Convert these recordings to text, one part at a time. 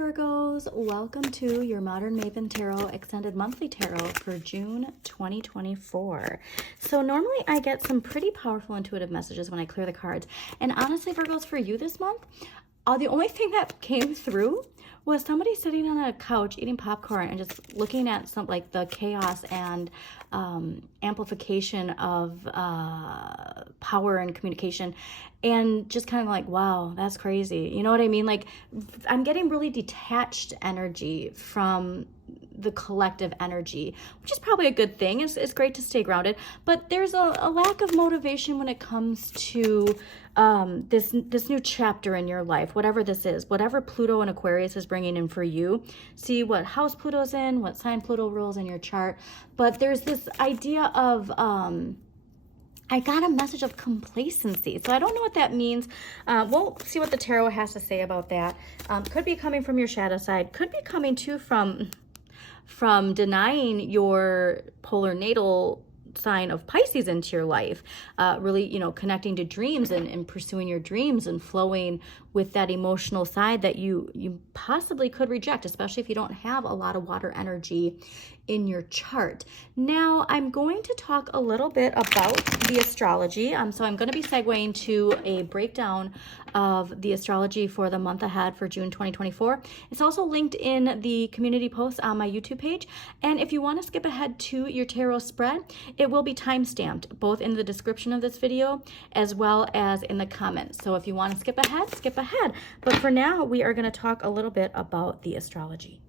Virgos, welcome to your Modern Maven Tarot Extended Monthly Tarot for June 2024. So normally I get some pretty powerful intuitive messages when I clear the cards. And honestly, Virgos, for you this month, the only thing that came through was somebody sitting on a couch eating popcorn and just looking at some like the chaos and amplification of power and communication, and just kind of like, wow, that's crazy. You know what I mean? Like, I'm getting really detached energy from the collective energy, which is probably a good thing. It's great to stay grounded, but there's a lack of motivation when it comes to this new chapter in your life, whatever this is, whatever Pluto and Aquarius is bringing in for you. See what house Pluto's in, what sign Pluto rules in your chart. But there's this idea of I got a message of complacency. So I don't know what that means. We'll see what the tarot has to say about that. Could be coming from your shadow side. Could be coming too from denying your polar natal sign of Pisces into your life. Really, connecting to dreams and pursuing your dreams and flowing with that emotional side that you possibly could reject, especially if you don't have a lot of water energy in your chart. Now, I'm going to talk a little bit about the astrology. So I'm going to be segueing to a breakdown of the astrology for the month ahead for June 2024. It's also linked in the community post on my YouTube page. And if you want to skip ahead to your tarot spread, it will be time-stamped both in the description of this video as well as in the comments. So if you want to skip ahead, skip ahead. But for now, we are going to talk a little bit about the astrology.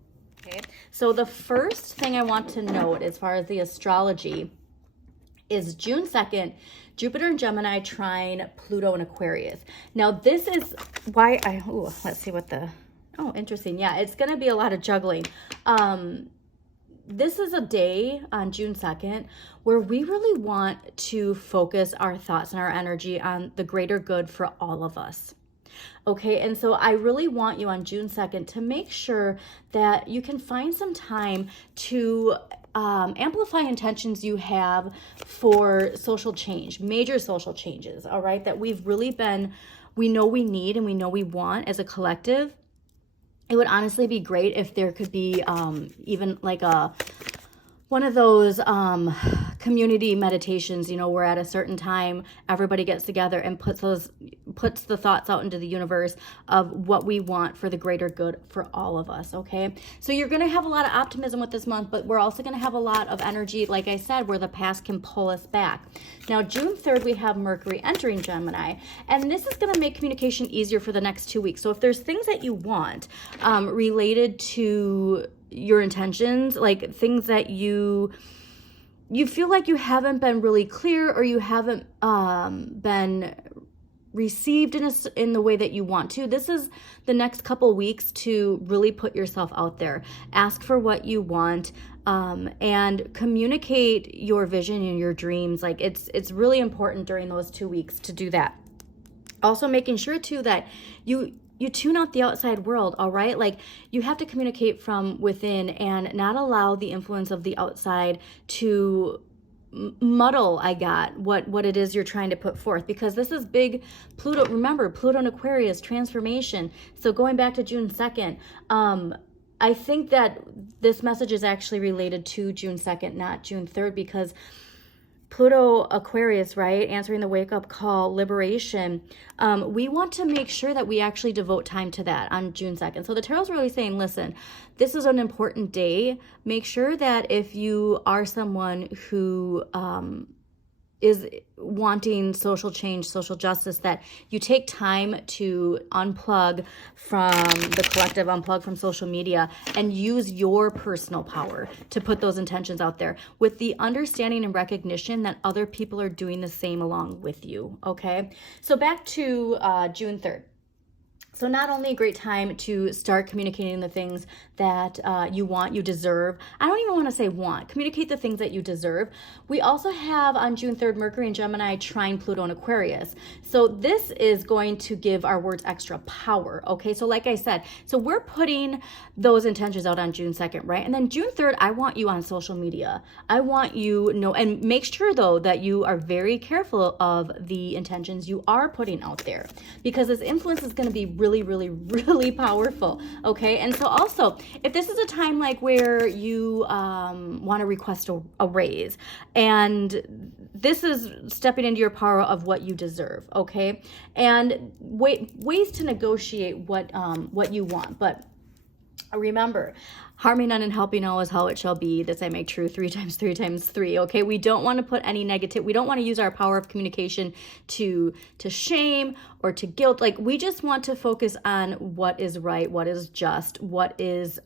Okay, so the first thing I want to note as far as the astrology is June 2nd, Jupiter and Gemini trine Pluto and Aquarius. Now, this is why let's see what interesting. Yeah, it's going to be a lot of juggling. This is a day on June 2nd where we really want to focus our thoughts and our energy on the greater good for all of us. Okay, and so I really want you on June 2nd to make sure that you can find some time to amplify intentions you have for social change, major social changes, all right, that we know we need and we know we want as a collective. It would honestly be great if there could be even like one of those community meditations, where at a certain time everybody gets together and puts the thoughts out into the universe of what we want for the greater good for all of us. Okay, so you're going to have a lot of optimism with this month, but we're also going to have a lot of energy, like I said, where the past can pull us back. Now, June 3rd, we have Mercury entering Gemini, and this is going to make communication easier for the next 2 weeks. So if there's things that you want related to your intentions, like things that you feel like you haven't been really clear, or you haven't been received in the way that you want to, this is the next couple weeks to really put yourself out there, ask for what you want, and communicate your vision and your dreams. Like it's really important during those 2 weeks to do that. Also making sure too that you tune out the outside world, all right? Like, you have to communicate from within and not allow the influence of the outside to muddle, what it is you're trying to put forth, because this is big. Pluto, remember, Pluto and Aquarius, transformation. So going back to June 2nd, I think that this message is actually related to June 2nd, not June 3rd, because Pluto Aquarius, right? Answering the wake-up call, liberation. We want to make sure that we actually devote time to that on June 2nd. So the tarot's really saying, listen, this is an important day. Make sure that if you are someone who is wanting social change, social justice, that you take time to unplug from the collective, unplug from social media, and use your personal power to put those intentions out there with the understanding and recognition that other people are doing the same along with you, okay? So back to June 3rd. So not only a great time to start communicating the things that you want, you deserve. I don't even want to say want. Communicate the things that you deserve. We also have on June 3rd, Mercury and Gemini trine Pluto and Aquarius. So this is going to give our words extra power, okay? So like I said, so we're putting those intentions out on June 2nd, right? And then June 3rd, I want you on social media. I want you and make sure though that you are very careful of the intentions you are putting out there, because this influence is going to be really really, really, really powerful. Okay. And so also, if this is a time like where you want to request a raise, and this is stepping into your power of what you deserve. Okay. And ways to negotiate what you want. But remember, harming none and helping all is how it shall be. This I make true 3 times 3 times 3. Okay, we don't want to put any negative. We don't want to use our power of communication to shame or to guilt. Like, we just want to focus on what is right, what is just, what is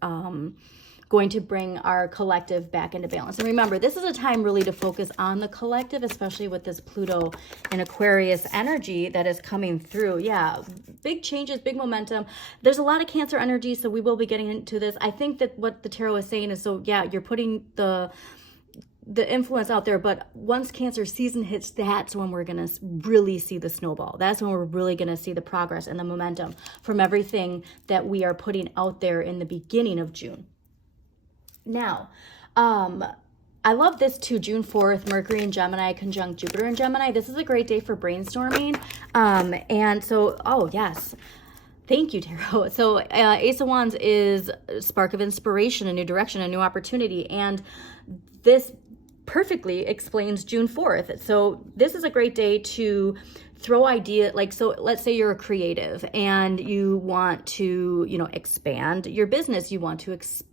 going to bring our collective back into balance. And remember, this is a time really to focus on the collective, especially with this Pluto and Aquarius energy that is coming through. Yeah, big changes, big momentum. There's a lot of Cancer energy, so we will be getting into this. I think that what the tarot is saying is, so yeah, you're putting the influence out there, but once Cancer season hits, that's when we're going to really see the snowball. That's when we're really going to see the progress and the momentum from everything that we are putting out there in the beginning of June. Now, I love this too. June 4th, Mercury in Gemini conjunct Jupiter in Gemini. This is a great day for brainstorming. And so, oh yes, thank you, Tarot. So Ace of Wands is a spark of inspiration, a new direction, a new opportunity. And this perfectly explains June 4th. So this is a great day to throw idea, like, so let's say you're a creative and you want to, expand your business. You want to expand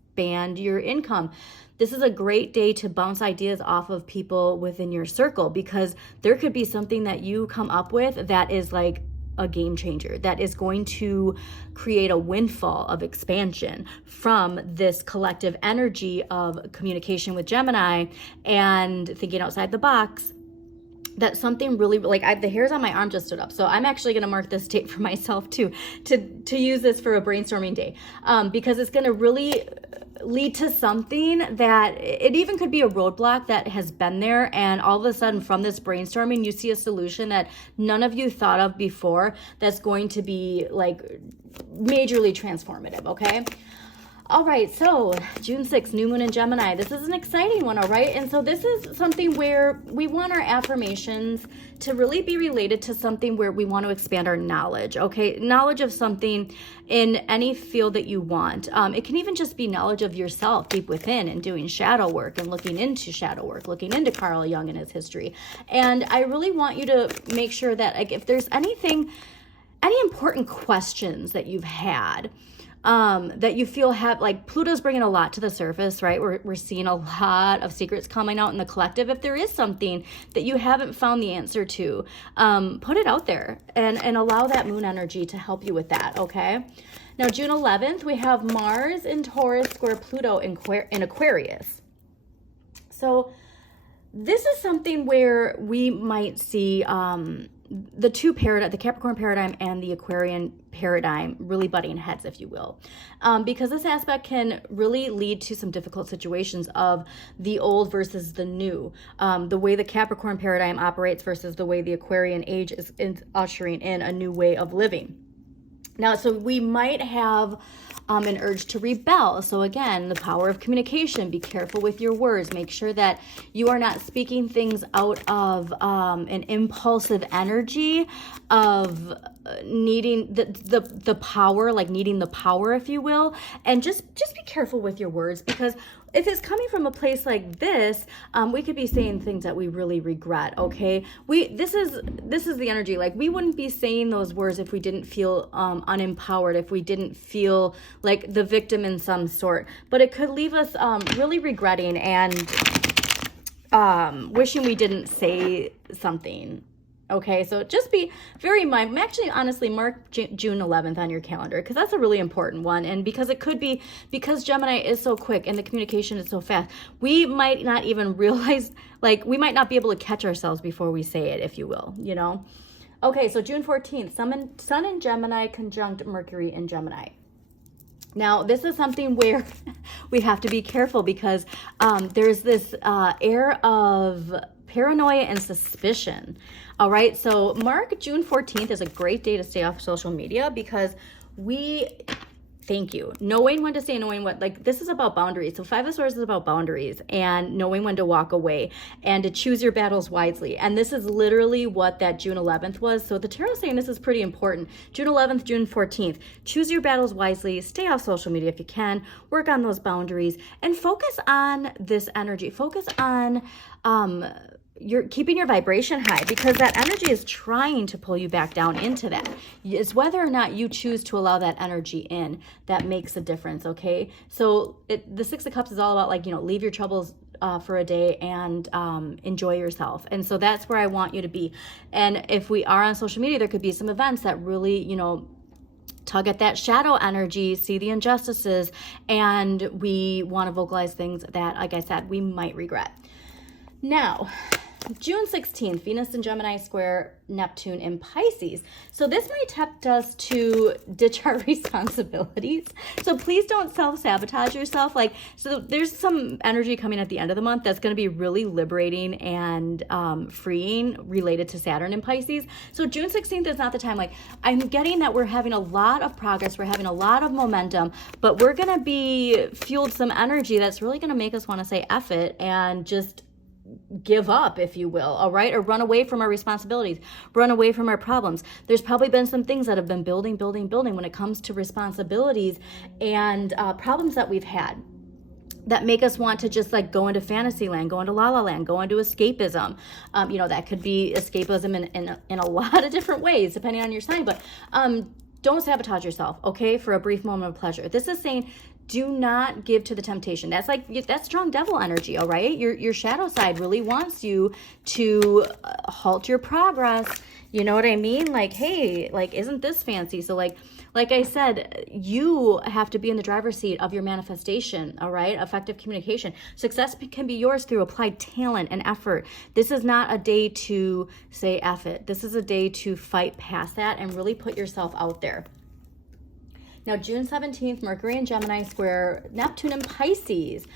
your income. This is a great day to bounce ideas off of people within your circle, because there could be something that you come up with that is like a game changer, that is going to create a windfall of expansion from this collective energy of communication with Gemini and thinking outside the box. That something really, like, the hairs on my arm just stood up. So I'm actually going to mark this date for myself too, to use this for a brainstorming day, because it's going to really lead to something that it even could be a roadblock that has been there. And all of a sudden from this brainstorming, you see a solution that none of you thought of before that's going to be like majorly transformative. Okay. All right, so June 6th, new moon in Gemini. This is an exciting one, all right? And so this is something where we want our affirmations to really be related to something where we want to expand our knowledge, okay? Knowledge of something in any field that you want. It can even just be knowledge of yourself deep within and doing shadow work and looking into shadow work, looking into Carl Jung and his history. And I really want you to make sure that, like, if there's any important questions that you've had, that you feel have, like, Pluto's bringing a lot to the surface, right? We're seeing a lot of secrets coming out in the collective. If there is something that you haven't found the answer to, put it out there and allow that moon energy to help you with that, okay? Now, June 11th, we have Mars in Taurus square Pluto in Aquarius. So this is something where we might see the Capricorn paradigm and the Aquarian paradigm really butting heads, if you will, because this aspect can really lead to some difficult situations of the old versus the new, the way the Capricorn paradigm operates versus the way the Aquarian age is ushering in a new way of living. Now, so we might have an urge to rebel. So again, the power of communication. Be careful with your words. Make sure that you are not speaking things out of an impulsive energy of needing the power, like needing the power, if you will. And just be careful with your words, because if it's coming from a place like this, we could be saying things that we really regret, okay? This is the energy. Like, we wouldn't be saying those words if we didn't feel unempowered, if we didn't feel like the victim in some sort. But it could leave us really regretting and wishing we didn't say something. Okay, so just be very mindful. Actually, honestly, mark June 11th on your calendar, because that's a really important one. And because it could be, because Gemini is so quick and the communication is so fast, we might not even realize, like, we might not be able to catch ourselves before we say it, if you will, Okay, so June 14th, Sun in Gemini conjunct Mercury in Gemini. Now, this is something where we have to be careful, because there's this air of paranoia and suspicion. All right, so mark June 14th is a great day to stay off social media, because we Thank you. Knowing when to say, knowing what, like, this is about boundaries. So 5 of Swords is about boundaries and knowing when to walk away and to choose your battles wisely. And this is literally what that June 11th was. So the tarot is saying this is pretty important. June 11th, June 14th, choose your battles wisely, stay off social media if you can, work on those boundaries and focus on this energy. Focus on, you're keeping your vibration high because that energy is trying to pull you back down into that. It's whether or not you choose to allow that energy in that makes a difference, okay? So the 6 of Cups is all about, like, you know, leave your troubles for a day and enjoy yourself. And so that's where I want you to be. And if we are on social media, there could be some events that really, you know, tug at that shadow energy, see the injustices, and we want to vocalize things that, like I said, we might regret. Now, June 16th, Venus in Gemini square Neptune in Pisces. So this might tempt us to ditch our responsibilities. So please don't self-sabotage yourself. Like, so there's some energy coming at the end of the month that's going to be really liberating and freeing related to Saturn in Pisces. So June 16th is not the time. Like, I'm getting that we're having a lot of progress. We're having a lot of momentum, but we're going to be fueled some energy that's really going to make us want to say F it and just give up, if you will, all right? Or run away from our responsibilities, run away from our problems. There's probably been some things that have been building when it comes to responsibilities and problems that we've had that make us want to just, like, go into fantasy land, go into la la land, go into escapism. You know, that could be escapism in a lot of different ways, depending on your sign, but don't sabotage yourself, okay, for a brief moment of pleasure. This is saying, do not give to the temptation. That's like, that's strong devil energy, all right? Your shadow side really wants you to halt your progress. You know what I mean? Like, hey, like, isn't this fancy? So like I said, you have to be in the driver's seat of your manifestation, all right? Effective communication. Success can be yours through applied talent and effort. This is not a day to say F it. This is a day to fight past that and really put yourself out there. Now, June 17th, Mercury in Gemini square Neptune in Pisces.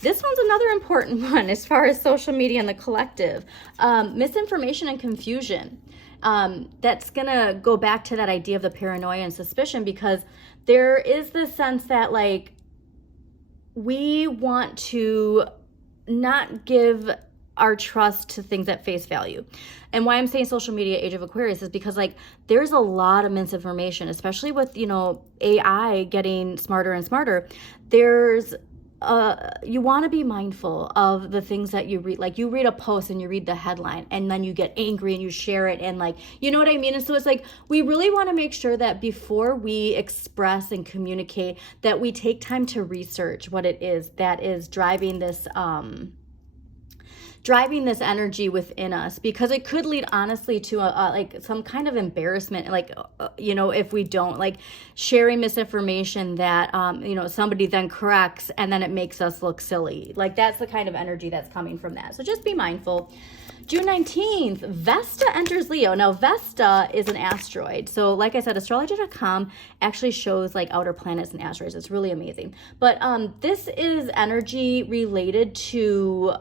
This one's another important one as far as social media and the collective. Misinformation and confusion. That's going to go back to that idea of the paranoia and suspicion, because there is this sense that, like, we want to not give our trust to things at face value. And why I'm saying social media, age of Aquarius, is because, like, there's a lot of misinformation, especially with, you know, AI getting smarter and smarter. There's you want to be mindful of the things that you read. Like, you read a post and you read the headline and then you get angry and you share it, and, like, you know what I mean? And so it's like, we really want to make sure that before we express and communicate, that we take time to research what it is that is driving this energy within us, because it could lead, honestly, to like some kind of embarrassment, like, you know, if we don't, like, sharing misinformation that, you know, somebody then corrects and then it makes us look silly. Like, that's the kind of energy that's coming from that. So just be mindful. June 19th, Vesta enters Leo. Now, Vesta is an asteroid. So like I said, astrology.com actually shows, like, outer planets and asteroids. It's really amazing. But this is energy related to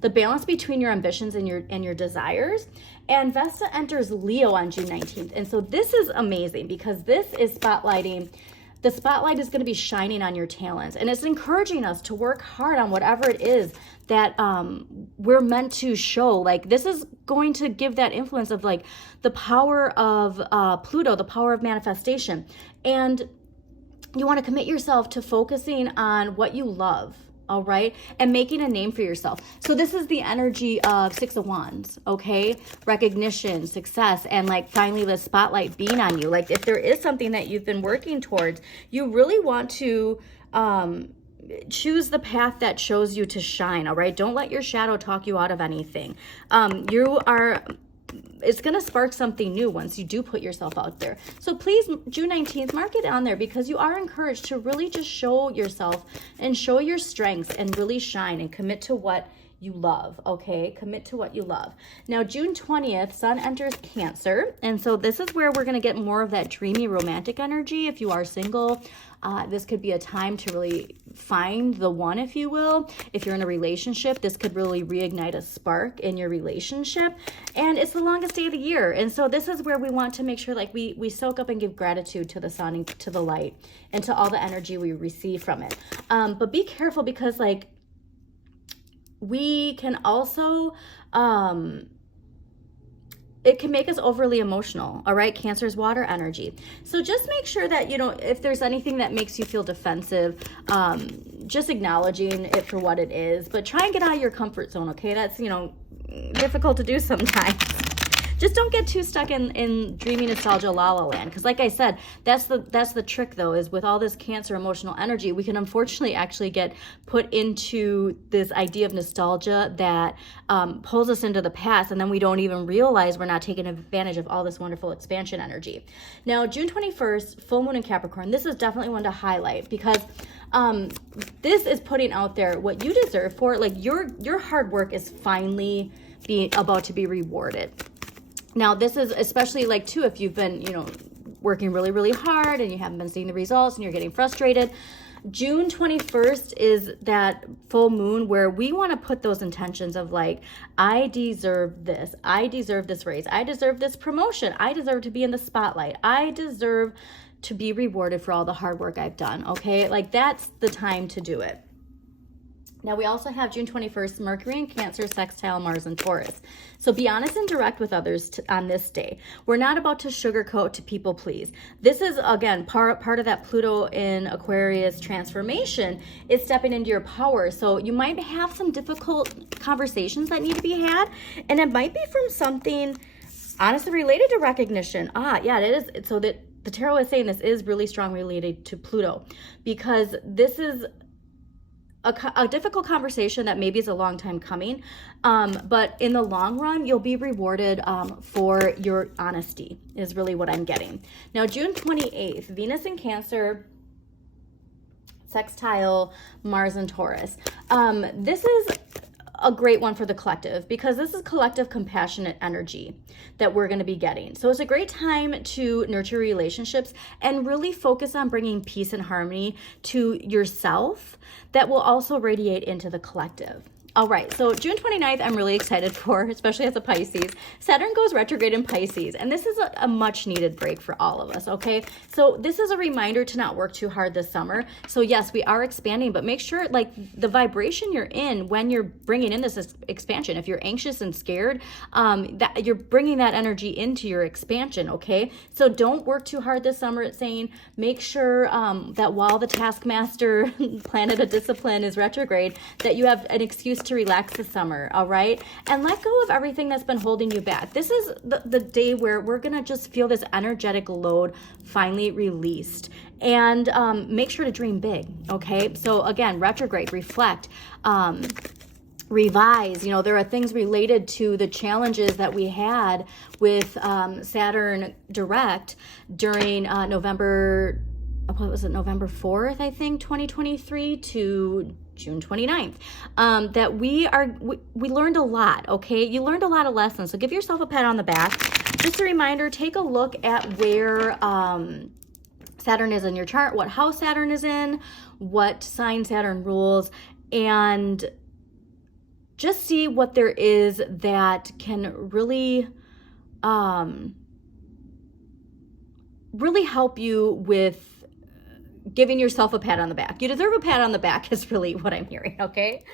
the balance between your ambitions and your desires. And Vesta enters Leo on June 19th. And so this is amazing, because this is spotlighting. The spotlight is going to be shining on your talents, and it's encouraging us to work hard on whatever it is that we're meant to show. Like, this is going to give that influence of, like, the power of Pluto, the power of manifestation. And you want to commit yourself to focusing on what you love, all right, and making a name for yourself. So this is the energy of 6 of Wands, okay? Recognition, success, and, like, finally the spotlight being on you. Like, if there is something that you've been working towards, you really want to choose the path that shows you to shine, all right? Don't let your shadow talk you out of anything. It's going to spark something new once you do put yourself out there. So please, June 19th, mark it on there, because you are encouraged to really just show yourself and show your strengths and really shine and commit to what you love, okay? Commit to what you love. Now, June 20th, Sun enters Cancer. And so this is where we're going to get more of that dreamy romantic energy. If you are single, this could be a time to really find the one, if you will. If you're in a relationship, this could really reignite a spark in your relationship. And it's the longest day of the year. And so this is where we want to make sure like we soak up and give gratitude to the sun and to the light and to all the energy we receive from it. But be careful because like we can also, it can make us overly emotional, all right? Cancer's water energy. So just make sure that, you know, if there's anything that makes you feel defensive, just acknowledging it for what it is, but try and get out of your comfort zone, okay? That's, you know, difficult to do sometimes. Just don't get too stuck in dreamy nostalgia la la land. Because like I said, that's the trick though, is with all this Cancer emotional energy, we can unfortunately actually get put into this idea of nostalgia that pulls us into the past, and then we don't even realize we're not taking advantage of all this wonderful expansion energy. Now, June 21st, full moon in Capricorn. This is definitely one to highlight because this is putting out there what you deserve for, like your hard work is finally about to be rewarded. Now, this is especially like too, if you've been, you know, working really, really hard and you haven't been seeing the results and you're getting frustrated. June 21st is that full moon where we want to put those intentions of like, I deserve this. I deserve this raise. I deserve this promotion. I deserve to be in the spotlight. I deserve to be rewarded for all the hard work I've done. Okay. Like that's the time to do it. Now, we also have June 21st, Mercury in Cancer, sextile Mars and Taurus. So be honest and direct with others on this day. We're not about to sugarcoat to people please. This is, again, part of that Pluto in Aquarius transformation is stepping into your power. So you might have some difficult conversations that need to be had. And it might be from something honestly related to recognition. Yeah, it is. So that the tarot is saying this is really strong related to Pluto because this is a difficult conversation that maybe is a long time coming, but in the long run, you'll be rewarded for your honesty is really what I'm getting. Now, June 28th, Venus in Cancer, sextile Mars and Taurus. This is a great one for the collective because this is collective compassionate energy that we're going to be getting. So it's a great time to nurture relationships and really focus on bringing peace and harmony to yourself that will also radiate into the collective. All right, so June 29th, I'm really excited for, especially as a Pisces. Saturn goes retrograde in Pisces, and this is a much needed break for all of us, okay? So this is a reminder to not work too hard this summer. So yes, we are expanding, but make sure like the vibration you're in when you're bringing in this expansion, if you're anxious and scared, that you're bringing that energy into your expansion, okay? So don't work too hard this summer, it's saying. Make sure that while the taskmaster planet of discipline is retrograde, that you have an excuse to relax this summer, all right? And let go of everything that's been holding you back. This is the day where we're gonna just feel this energetic load finally released. And make sure to dream big, okay? So again, retrograde, reflect, revise. You know, there are things related to the challenges that we had with Saturn direct during November 4th, I think, 2023 to June 29th, that we learned a lot, okay? You learned a lot of lessons, so give yourself a pat on the back. Just a reminder, take a look at where Saturn is in your chart, what house Saturn is in, what sign Saturn rules, and just see what there is that can really really help you with giving yourself a pat on the back. You deserve a pat on the back is really what I'm hearing, okay?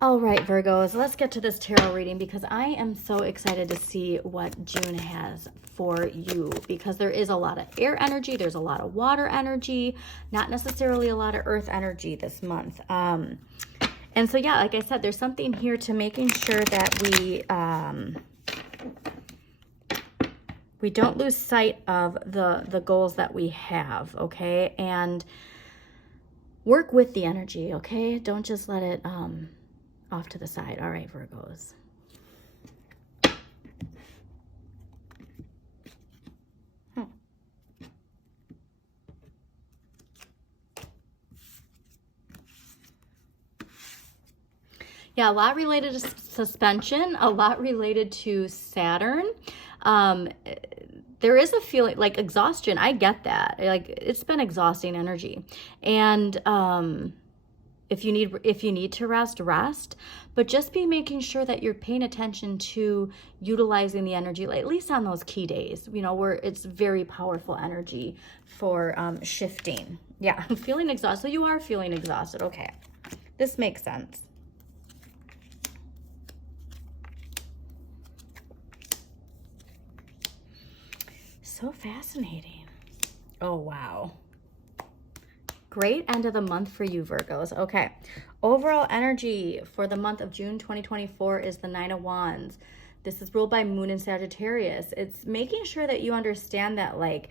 All right, Virgos, let's get to this tarot reading because I am so excited to see what June has for you because there is a lot of air energy, there's a lot of water energy, not necessarily a lot of earth energy this month. And so, yeah, like I said, there's something here to making sure that we don't lose sight of the goals that we have, okay? And work with the energy, okay? Don't just let it off to the side. All right, Virgos. Yeah, a lot related to suspension, a lot related to Saturn. There is a feeling like exhaustion. I get that. Like, it's been exhausting energy. And if you need to rest, but just be making sure that you're paying attention to utilizing the energy, like, at least on those key days, where it's very powerful energy for shifting. Yeah, I'm feeling exhausted. So you are feeling exhausted. Okay, this makes sense. So fascinating. Oh, wow. Great end of the month for you, Virgos. Okay. Overall energy for the month of June 2024 is the Nine of Wands. This is ruled by Moon in Sagittarius. It's making sure that you understand that, like,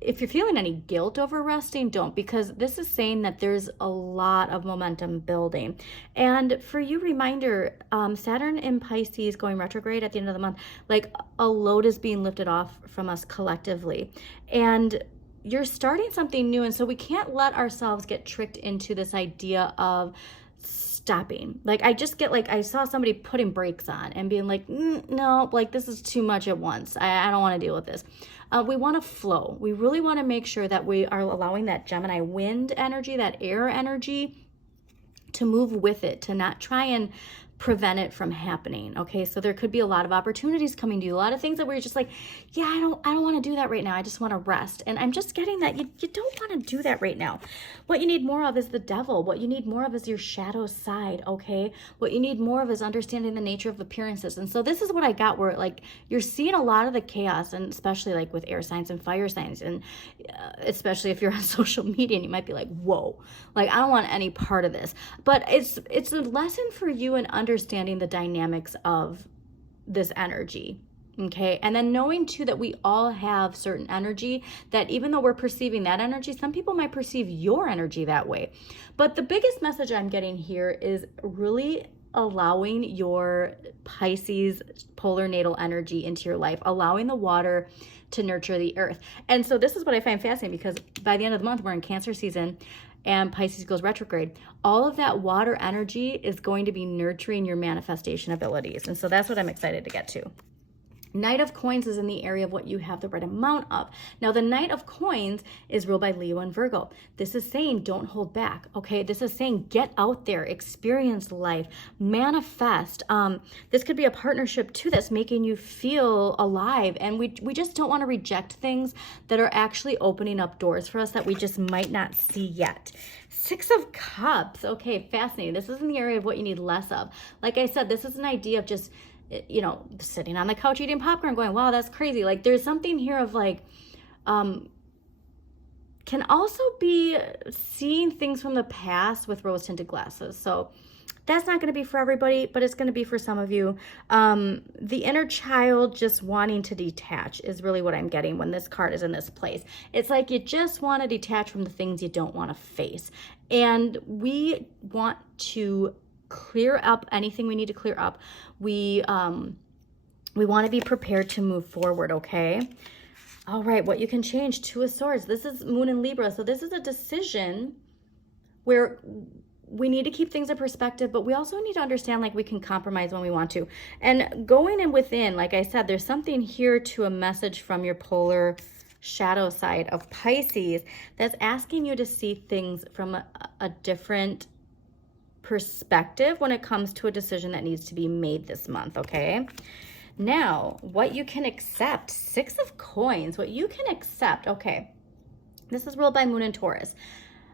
if you're feeling any guilt over resting, don't, because this is saying that there's a lot of momentum building. And for you, reminder, Saturn in Pisces going retrograde at the end of the month, like, a load is being lifted off from us collectively. And you're starting something new. And so we can't let ourselves get tricked into this idea of stopping. Like, I just get, like, I saw somebody putting brakes on and being like, no, like, this is too much at once. I don't want to deal with this. We want to flow. We really want to make sure that we are allowing that Gemini wind energy, that air energy, to move with it, to not try and prevent it from happening. Okay, so there could be a lot of opportunities coming to you, a lot of things that we're just like, yeah, I don't want to do that right now. I just want to rest. And I'm just getting that you don't want to do that right now. What you need more of is the devil. What you need more of is your shadow side. Okay, what you need more of is understanding the nature of appearances. And so this is what I got, where, like, you're seeing a lot of the chaos, and especially like with air signs and fire signs, and especially if you're on social media, and you might be like, whoa, like, I don't want any part of this. But it's a lesson for you in understanding the dynamics of this energy. Okay, and then knowing too that we all have certain energy, that even though we're perceiving that energy, some people might perceive your energy that way. But the biggest message I'm getting here is really allowing your Pisces polar natal energy into your life, allowing the water to nurture the earth. And so this is what I find fascinating, because by the end of the month, we're in Cancer season and Pisces goes retrograde. All of that water energy is going to be nurturing your manifestation abilities. And so that's what I'm excited to get to. Knight of Coins is in the area of what you have the right amount of. Now, the Knight of Coins is ruled by Leo and Virgo. This is saying don't hold back, okay? This is saying get out there, experience life, manifest. This could be a partnership too that's making you feel alive. And we just don't want to reject things that are actually opening up doors for us that we just might not see yet. Six of Cups. Okay, fascinating. This is in the area of what you need less of. Like I said, this is an idea of just, sitting on the couch eating popcorn going, wow, that's crazy. Like, there's something here of like, can also be seeing things from the past with rose tinted glasses. So that's not going to be for everybody, but it's going to be for some of you. The inner child just wanting to detach is really what I'm getting when this card is in this place. It's like you just want to detach from the things you don't want to face. And we want to clear up anything we need to clear up. We want to be prepared to move forward, okay? All right, what you can change, Two of Swords. This is Moon in Libra, so this is a decision where we need to keep things in perspective, but we also need to understand, like, we can compromise when we want to. And going in within, like I said, there's something here to a message from your polar shadow side of Pisces that's asking you to see things from a different perspective when it comes to a decision that needs to be made this month, okay? Now, what you can accept, Six of Coins, what you can accept, okay, this is ruled by Moon in Taurus.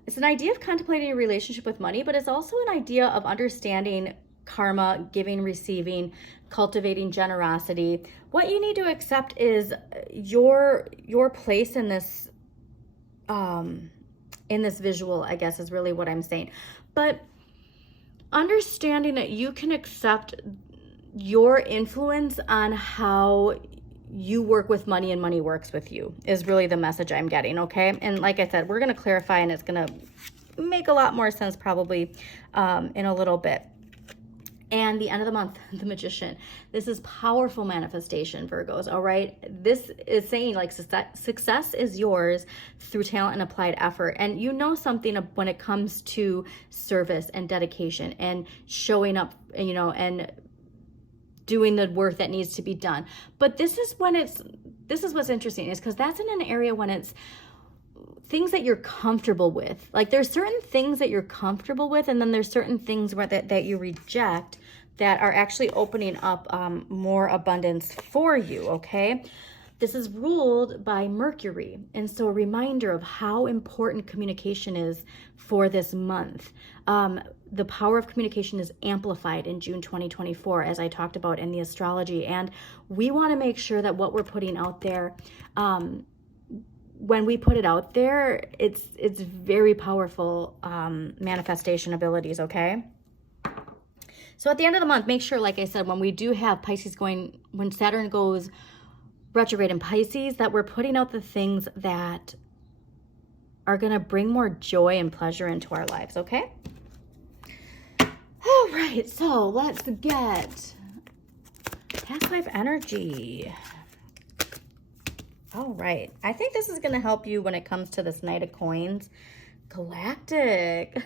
It's an idea of contemplating a relationship with money, but it's also an idea of understanding karma, giving, receiving, cultivating generosity. What you need to accept is your place in this visual, I guess, is really what I'm saying. But understanding that you can accept your influence on how you work with money and money works with you is really the message I'm getting, okay? And like I said, we're going to clarify, and it's going to make a lot more sense probably in a little bit. And the end of the month, the Magician. This is powerful manifestation, Virgos, all right? This is saying like success is yours through talent and applied effort. And you know something when it comes to service and dedication and showing up, you know, and doing the work that needs to be done. But this is what's interesting, is because that's in an area when it's things that you're comfortable with. Like there's certain things that you're comfortable with, and then there's certain things where that you reject that are actually opening up more abundance for you, okay? This is ruled by Mercury, and so a reminder of how important communication is for this month. The power of communication is amplified in June 2024, as I talked about in the astrology, and we want to make sure that what we're putting out there, when we put it out there, it's very powerful manifestation abilities, okay? So at the end of the month, make sure, like I said, when we do have Pisces when Saturn goes retrograde in Pisces, that we're putting out the things that are going to bring more joy and pleasure into our lives, okay? All right, so let's get past life energy. All right, I think this is going to help you when it comes to this Knight of Coins. Galactic.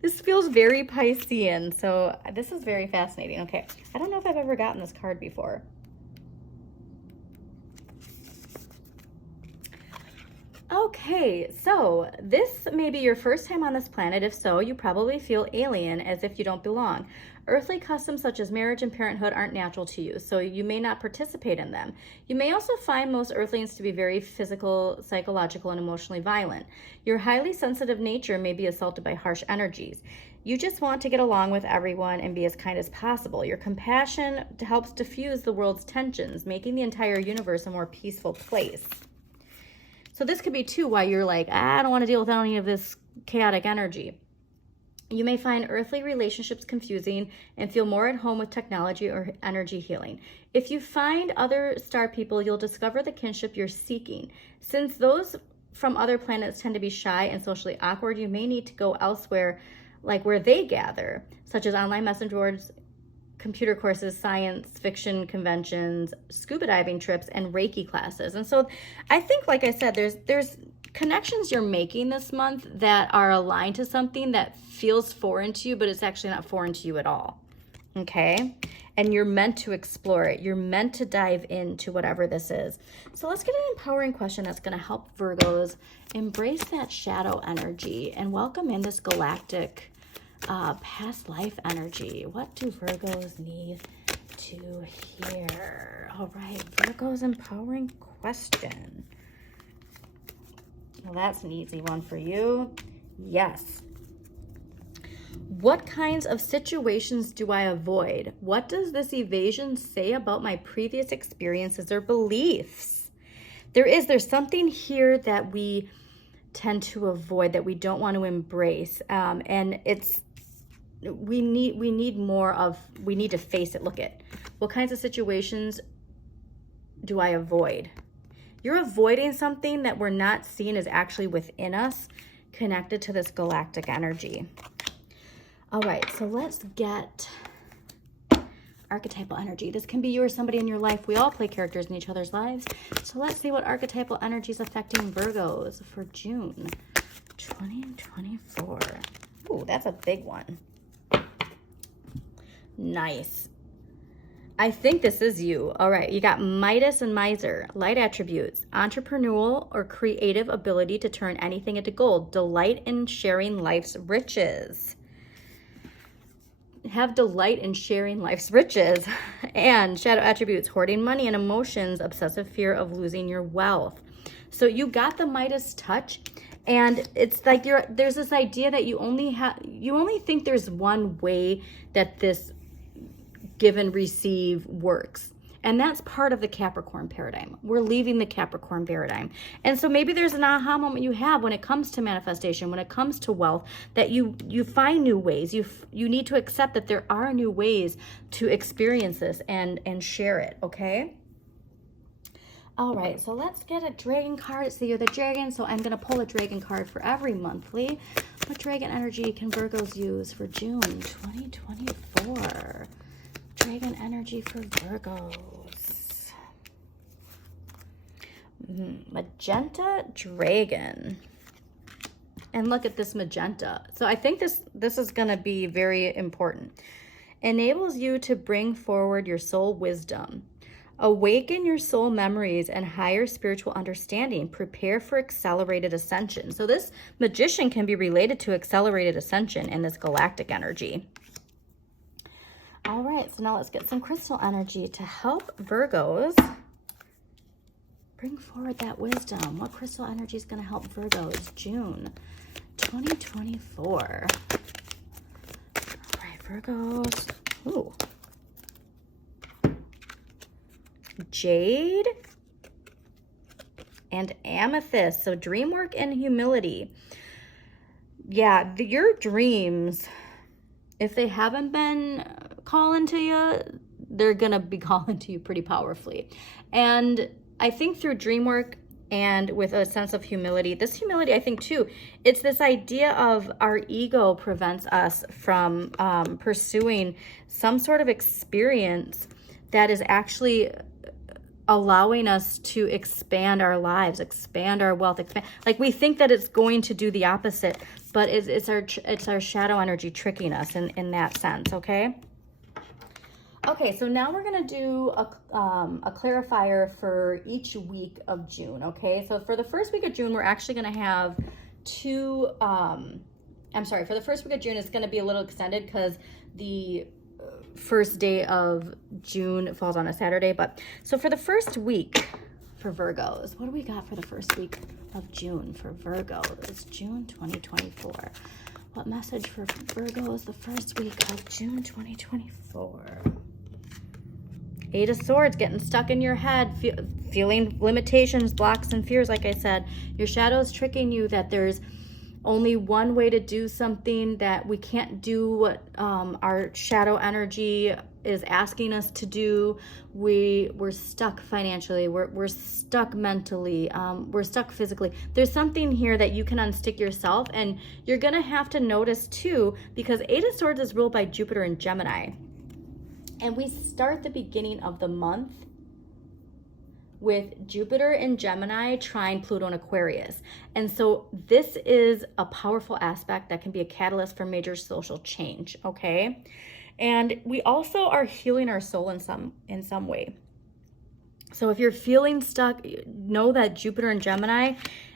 This feels very Piscean, so this is very fascinating. Okay, I don't know if I've ever gotten this card before. Okay, so this may be your first time on this planet. If so, you probably feel alien, as if you don't belong. Earthly customs such as marriage and parenthood aren't natural to you, so you may not participate in them. You may also find most Earthlings to be very physical, psychological, and emotionally violent. Your highly sensitive nature may be assaulted by harsh energies. You just want to get along with everyone and be as kind as possible. Your compassion helps diffuse the world's tensions, making the entire universe a more peaceful place. So this could be too why you're like, I don't want to deal with any of this chaotic energy. You may find earthly relationships confusing and feel more at home with technology or energy healing. If you find other star people, you'll discover the kinship you're seeking. Since those from other planets tend to be shy and socially awkward, you may need to go elsewhere, like where they gather, such as online messenger boards, computer courses, science fiction conventions, scuba diving trips, and Reiki classes. And so I think, like I said, there's connections you're making this month that are aligned to something that feels foreign to you, but it's actually not foreign to you at all. Okay? And you're meant to explore it. You're meant to dive into whatever this is. So let's get an empowering question that's going to help Virgos embrace that shadow energy and welcome in this galactic past life energy. What do Virgos need to hear? All right, Virgo's empowering question. Well, that's an easy one for you. Yes. What kinds of situations do I avoid? What does this evasion say about my previous experiences or beliefs? There's something here that we tend to avoid, that we don't want to embrace, and we need to face it. Look at what kinds of situations do I avoid? You're avoiding something that we're not seeing is actually within us, connected to this galactic energy. All right, so let's get archetypal energy. This can be you or somebody in your life. We all play characters in each other's lives. So let's see what archetypal energy is affecting Virgos for June 2024. Ooh, that's a big one. Nice. I think this is you. All right, you got Midas and Miser. Light attributes: entrepreneurial or creative ability to turn anything into gold. Delight in sharing life's riches. Have delight in sharing life's riches. And shadow attributes: hoarding money and emotions, obsessive fear of losing your wealth. So you got the Midas touch, and it's like there's this idea that you only think there's one way that this give and receive works. And that's part of the Capricorn paradigm. We're leaving the Capricorn paradigm. And so maybe there's an aha moment you have when it comes to manifestation, when it comes to wealth, that you find new ways. You need to accept that there are new ways to experience this and share it, okay? All right, so let's get a dragon card. So you're the dragon, so I'm going to pull a dragon card for every monthly. What dragon energy can Virgos use for June 2024? 2024. Dragon energy for Virgos. Magenta dragon. And look at this magenta. So I think this is going to be very important. Enables you to bring forward your soul wisdom. Awaken your soul memories and higher spiritual understanding. Prepare for accelerated ascension. So this magician can be related to accelerated ascension in this galactic energy. All right, so now let's get some crystal energy to help Virgos bring forward that wisdom. What crystal energy is going to help Virgos June 2024? All right, Virgos. Ooh. Jade and amethyst. So dream work and humility. Yeah, your dreams, if they haven't been calling to you, they're gonna be calling to you pretty powerfully. And I think through dream work and with a sense of humility, this humility, I think too, it's this idea of our ego prevents us from pursuing some sort of experience that is actually allowing us to expand our lives, expand our wealth, expand. Like we think that it's going to do the opposite, but it's our shadow energy tricking us in that sense. Okay. Okay, so now we're gonna do a clarifier for each week of June. Okay, so for the first week of June, we're actually gonna have two. For the first week of June, it's gonna be a little extended because the first day of June falls on a Saturday. But so for the first week for Virgos, what do we got for the first week of June for Virgos? It's June 2024. What message for Virgos the first week of June 2024? Eight of Swords, getting stuck in your head, feeling limitations, blocks, and fears. Like I said, your shadow is tricking you that there's only one way to do something, that we can't do what our shadow energy is asking us to do. We're stuck financially, we're stuck mentally, we're stuck physically. There's something here that you can unstick yourself, and you're gonna have to notice too, because Eight of Swords is ruled by Jupiter and Gemini. And we start the beginning of the month with Jupiter in Gemini trine Pluto in Aquarius. And so this is a powerful aspect that can be a catalyst for major social change, okay? And we also are healing our soul in some way. So if you're feeling stuck, know that Jupiter in Gemini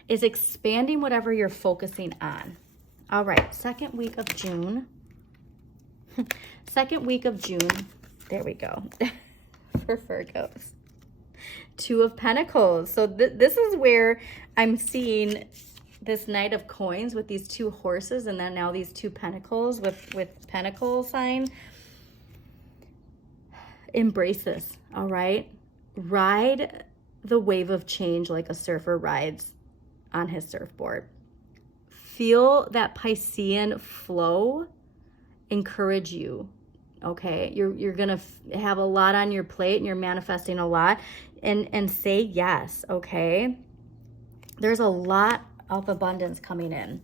is expanding whatever you're focusing on. All right, second week of June. Second week of June. There we go. For Virgos. Two of Pentacles. So this is where I'm seeing this Knight of Coins with these two horses, and then now these two Pentacles with Pentacle sign. Embrace this, all right? Ride the wave of change like a surfer rides on his surfboard. Feel that Piscean flow encourage you. Okay, you're gonna have a lot on your plate, and you're manifesting a lot, and say yes. Okay, there's a lot of abundance coming in.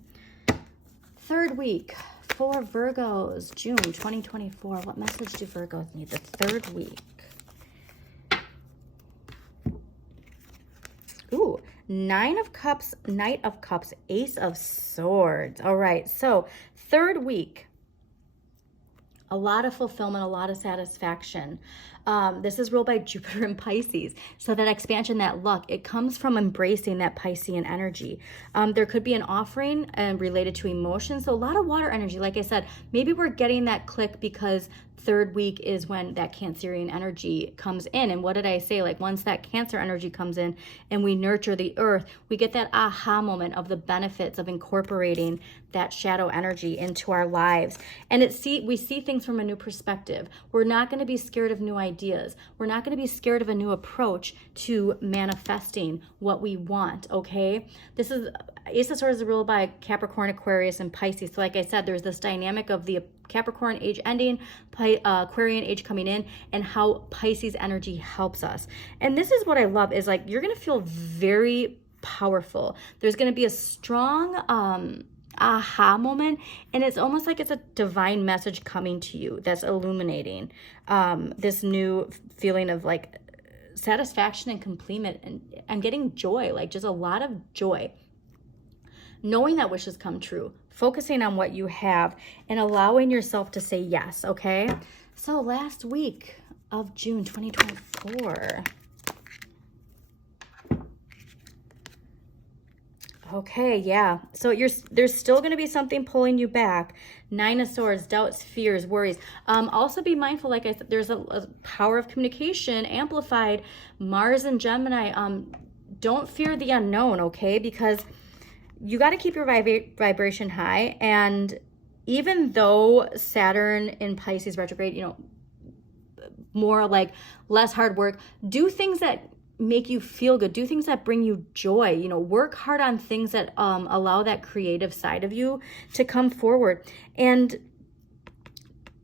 Third week for Virgos, June 2024. What message do Virgos need the third week? Ooh, Nine of Cups, Knight of Cups, Ace of Swords. All right, so third week. A lot of fulfillment, a lot of satisfaction. This is ruled by Jupiter and Pisces. So that expansion, that luck, it comes from embracing that Piscean energy. There could be an offering related to emotions. So a lot of water energy. Like I said, maybe we're getting that click because third week is when that Cancerian energy comes in. And what did I say? Like once that Cancer energy comes in and we nurture the earth, we get that aha moment of the benefits of incorporating that shadow energy into our lives. And we see things from a new perspective. We're not going to be scared of new ideas. We're not going to be scared of a new approach to manifesting what we want, okay? This is Ace of Swords is ruled by Capricorn, Aquarius, and Pisces. So like I said, there's this dynamic of the Capricorn age ending, Aquarian age coming in, and how Pisces energy helps us. And this is what I love is like you're going to feel very powerful. There's going to be a strong aha moment, and it's almost like it's a divine message coming to you that's illuminating this new feeling of like satisfaction and completion and getting joy, like just a lot of joy. Knowing that wishes come true, focusing on what you have, and allowing yourself to say yes, okay? So last week of June 2024. Okay, yeah. So there's still going to be something pulling you back. 9 of Swords, doubts, fears, worries. Also be mindful, like I said, there's a power of communication amplified. Mars and Gemini. Don't fear the unknown, okay? Because you got to keep your vibration high. And even though Saturn in Pisces retrograde, you know, more like less hard work, do things that make you feel good, do things that bring you joy, you know, work hard on things that allow that creative side of you to come forward. And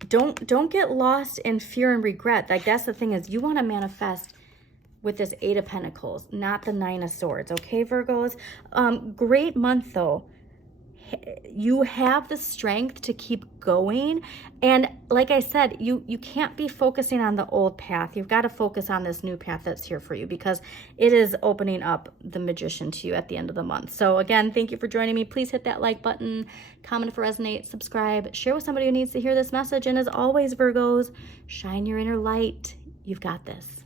don't get lost in fear and regret. Like, that's the thing, is you want to manifest with this 8 of Pentacles, not the 9 of Swords. Okay, Virgos? Great month though. You have the strength to keep going. And like I said, you can't be focusing on the old path. You've got to focus on this new path that's here for you, because it is opening up the Magician to you at the end of the month. So again, thank you for joining me. Please hit that like button, comment if it resonates, subscribe, share with somebody who needs to hear this message. And as always, Virgos, shine your inner light. You've got this.